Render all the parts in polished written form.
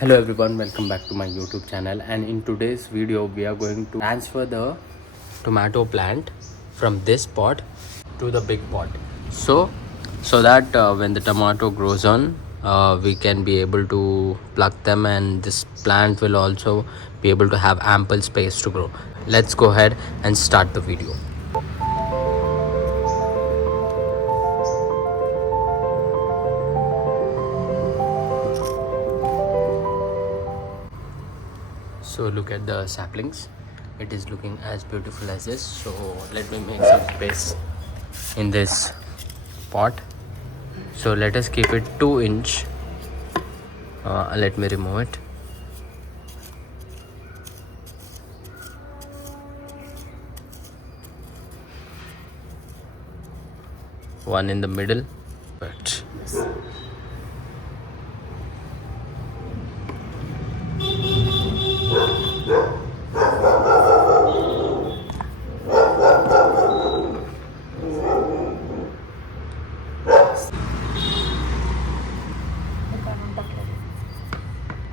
Hello everyone, welcome back to my YouTube channel, and in today's video we are going to transfer the tomato plant from this pot to the big pot, so that when the tomato grows on, we can be able to pluck them, and this plant will also be able to have ample space to grow. Let's go ahead and start the video. So look at the saplings, it is looking as beautiful as this. So let me make some space in this pot. So let us keep it 2 inch. Let me remove it. One in the middle, but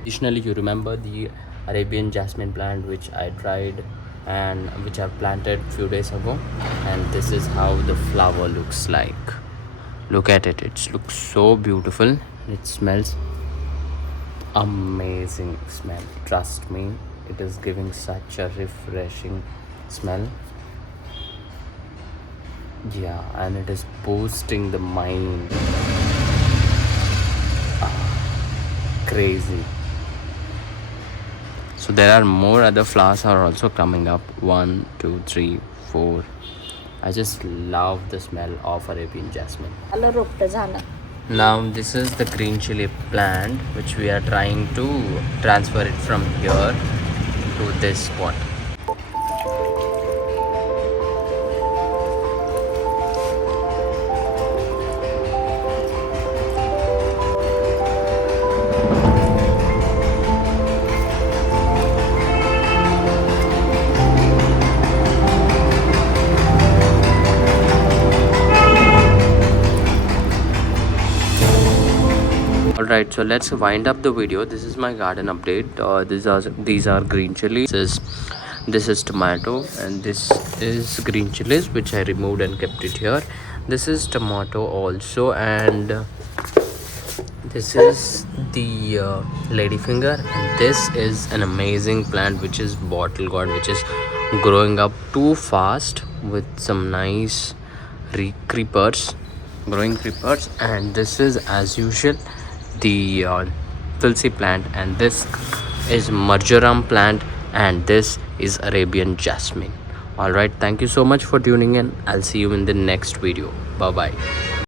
additionally, you remember the Arabian jasmine plant which I tried and which I planted few days ago, and this is how the flower looks like. Look at it, it looks so beautiful. It smells amazing smell, trust me, it is giving such a refreshing smell. Yeah, and it is boosting the mind. Crazy. So there are more other flowers are also coming up. 1 2 3 4. I just love the smell of Arabian jasmine. Now this is the green chili plant which we are trying to transfer it from here to this spot. Alright, so let's wind up the video. This is my garden update. These are green chilies. This is tomato, and this is green chilies which I removed and kept it here. This is tomato also, and this is the ladyfinger, and this is an amazing plant which is bottle gourd, which is growing up too fast with some nice growing creepers. And this is, as usual, the tulsi plant, and this is marjoram plant, and this is Arabian jasmine. All right, thank you so much for tuning in. I'll see you in the next video. Bye bye.